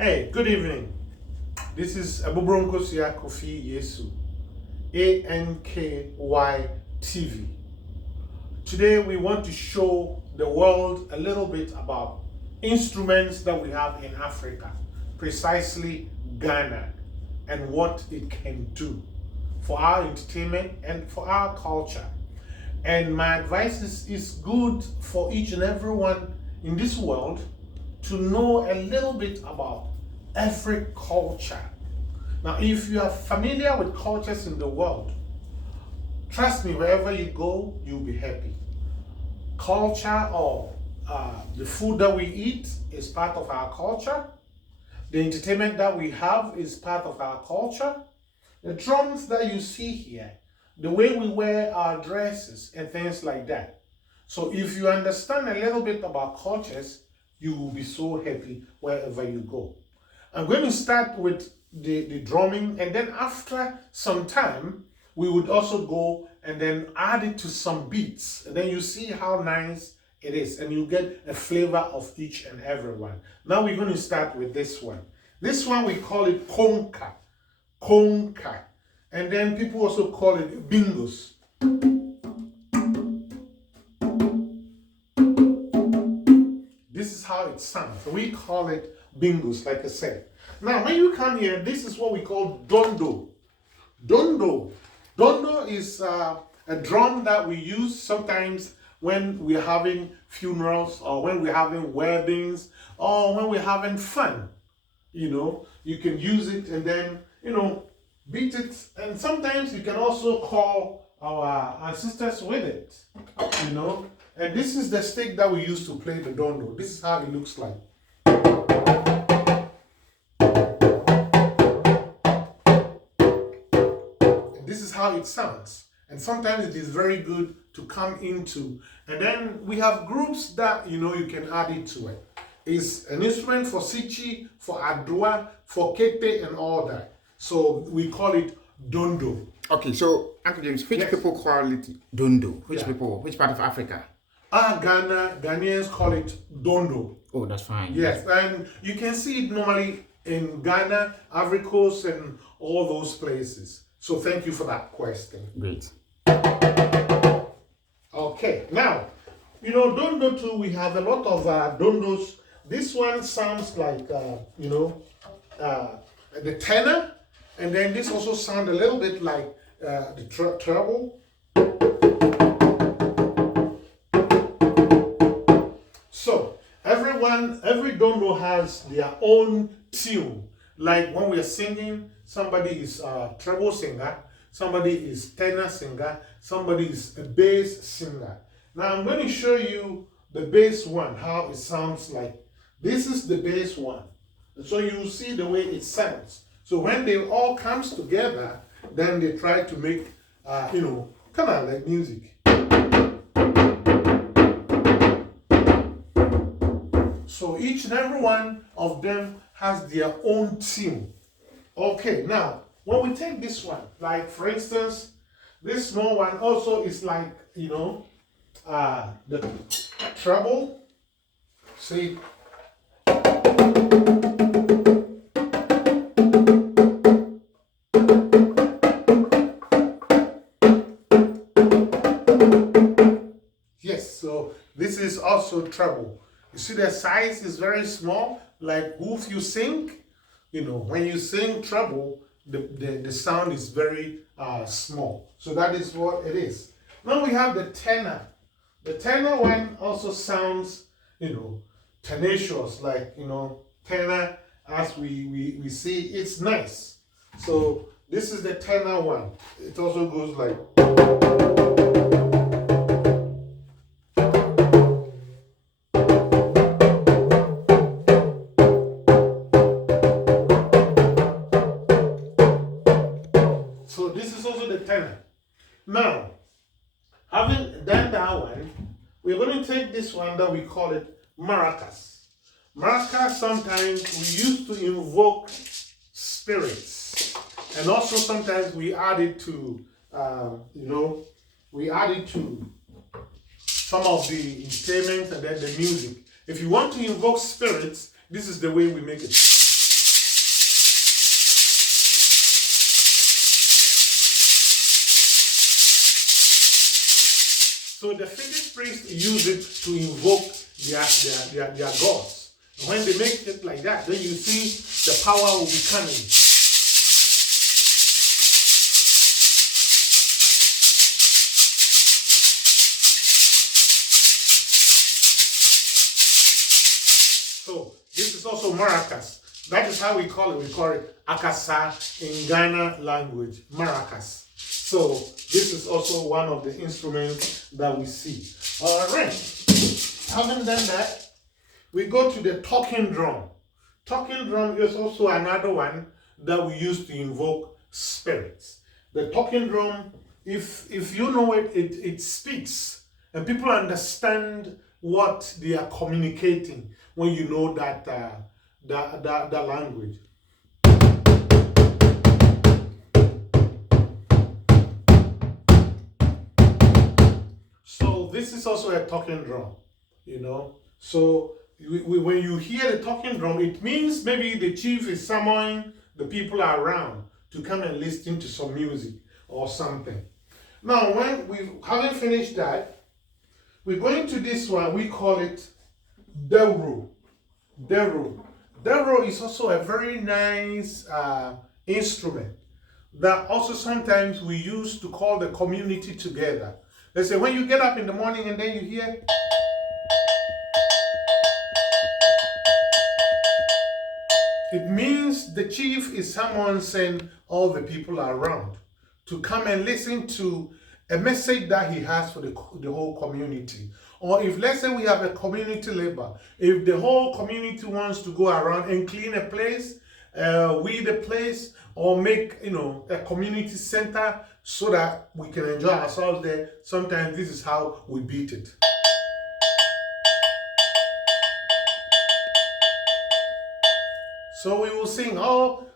Hey, good evening. This is Abubronkosia Kofi Yesu, ANKY TV. Today we want to show the world a little bit about instruments that we have in Africa, precisely Ghana, and what it can do for our entertainment and for our culture. And my advice is good for each and everyone in this world to know a little bit about every culture. Now, if you are familiar with cultures in the world, trust me, wherever you go, you'll be happy. Culture or the food that we eat is part of our culture. The entertainment that we have is part of our culture. The drums that you see here, the way we wear our dresses and things like that. So if you understand a little bit about cultures, you will be so happy wherever you go. I'm going to start with the drumming, and then after some time, we would also go and then add it to some beats. And then you see how nice it is, and you get a flavor of each and every one. Now we're going to start with this one. This one we call it konka. Konka. And then people also call it bingos. This is how it sounds. We call it bingos, like I said. Now, when you come here, this is what we call dondo. Dondo. Dondo is a drum that we use sometimes when we're having funerals or when we're having weddings or when we're having fun. You know, you can use it and then, beat it. And sometimes you can also call our ancestors with it, And this is the stick that we use to play the dondo. This is how it looks like. And this is how it sounds. And sometimes it is very good to come into. And then we have groups that, you can add it to it. It's an instrument for Sichi, for Adwa, for Kete, and all that. So we call it dondo. Okay, so Uncle James, which people call it dondo? Which part of Africa? Ghanaians call it dondo. Oh, that's fine. Yes, and you can see it normally in Ghana, Ivory Coast, and all those places. So thank you for that question. Great. Okay, now, dondo too, we have a lot of dondos. This one sounds like, the tenor, and then this also sounds a little bit like the treble. So, every dondo has their own tune. Like when we are singing, somebody is a treble singer, somebody is tenor singer, somebody is a bass singer. Now I'm going to show you the bass one, how it sounds like. This is the bass one. So you see the way it sounds. So when they all comes together, then they try to make, kind of like music. So each and every one of them has their own tune. Okay, now, when we take this one, like for instance, this small one also is like, the treble. See? Yes, so this is also treble. You see the size is very small, like if you sing, when you sing treble, the sound is very small. So that is what it is. Now we have the tenor. The tenor one also sounds, tenacious, like, tenor as we see, it's nice. So this is the tenor one. It also goes like. So this is also the tenor. Now, having done that one, we're going to take this one that we call it maracas. Maracas, sometimes we used to invoke spirits. And also sometimes we add it to, some of the entertainment and then the music. If you want to invoke spirits, this is the way we make it. So the fetish priests use it to invoke their gods. And when they make it like that, then you see the power will be coming. So this is also maracas. That is how we call it. We call it akasa in Ghana language, maracas. So this is also one of the instruments that we see. All right. Having done that, we go to the talking drum. Talking drum is also another one that we use to invoke spirits. The talking drum, if you know it, it speaks, and people understand what they are communicating when you know that language. So this is also a talking drum, you know. So when you hear the talking drum, it means maybe the chief is summoning the people around to come and listen to some music or something. Now, when we haven't finished that, we're going to this one. We call it Dero. Dero. Dero is also a very nice instrument that also sometimes we use to call the community together. Let's say when you get up in the morning and then you hear, it means the chief is someone saying all the people around to come and listen to a message that he has for the whole community. Or if, let's say, we have a community labor, if the whole community wants to go around and clean a place, weed a place, or make, a community center so that we can enjoy ourselves there, sometimes this is how we beat it. So we will sing, oh,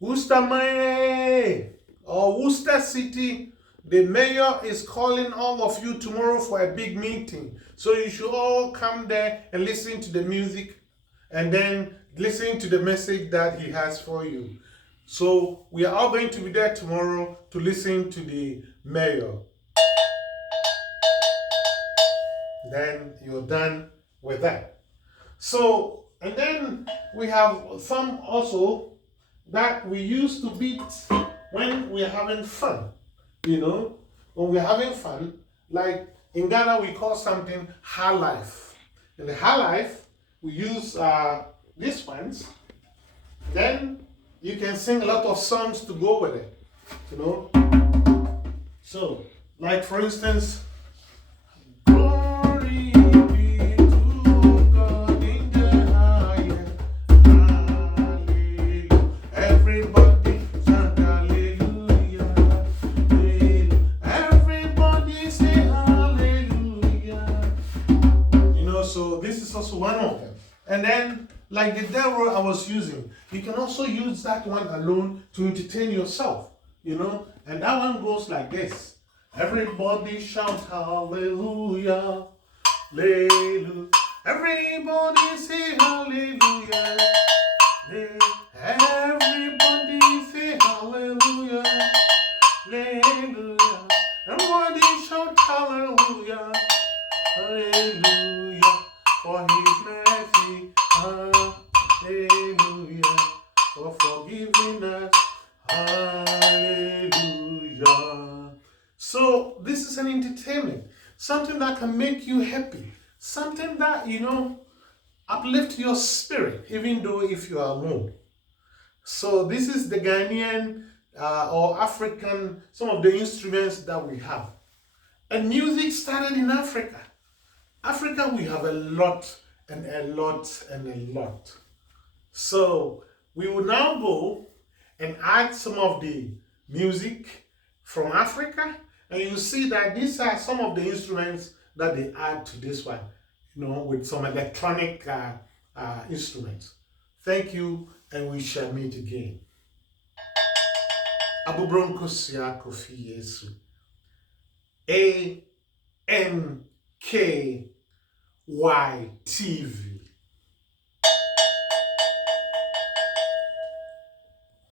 Worcester May, or Worcester City, the mayor is calling all of you tomorrow for a big meeting. So you should all come there and listen to the music and then listen to the message that he has for you. So we are all going to be there tomorrow to listen to the mayor. Then you're done with that. So, and then we have some also that we used to beat when we're having fun. When we're having fun, like in Ghana, we call something high life. In the high life, we use these ones. Then you can sing a lot of songs to go with it, So, like for instance, glory be to God in the highest. Hallelujah. Everybody sing hallelujah. Everybody say hallelujah. So this is also one of them. And then, like the Dero I was using, you can also use that one alone to entertain yourself, And that one goes like this. Everybody shout hallelujah, hallelujah. Everybody say hallelujah. Everybody say hallelujah, hallelujah. Everybody shout hallelujah, hallelujah. For his mercy, hallelujah. For forgiving us, hallelujah. So this is an entertainment, something that can make you happy, something that, uplift your spirit, even though if you are alone. So this is the Ghanaian or African, some of the instruments that we have. And music started in Africa. Africa, we have a lot and a lot and a lot. So we will now go and add some of the music from Africa, and you see that these are some of the instruments that they add to this one, with some electronic instruments. Thank you, and we shall meet again. Abubronko Sia Kofi Yesu. ANKYTV.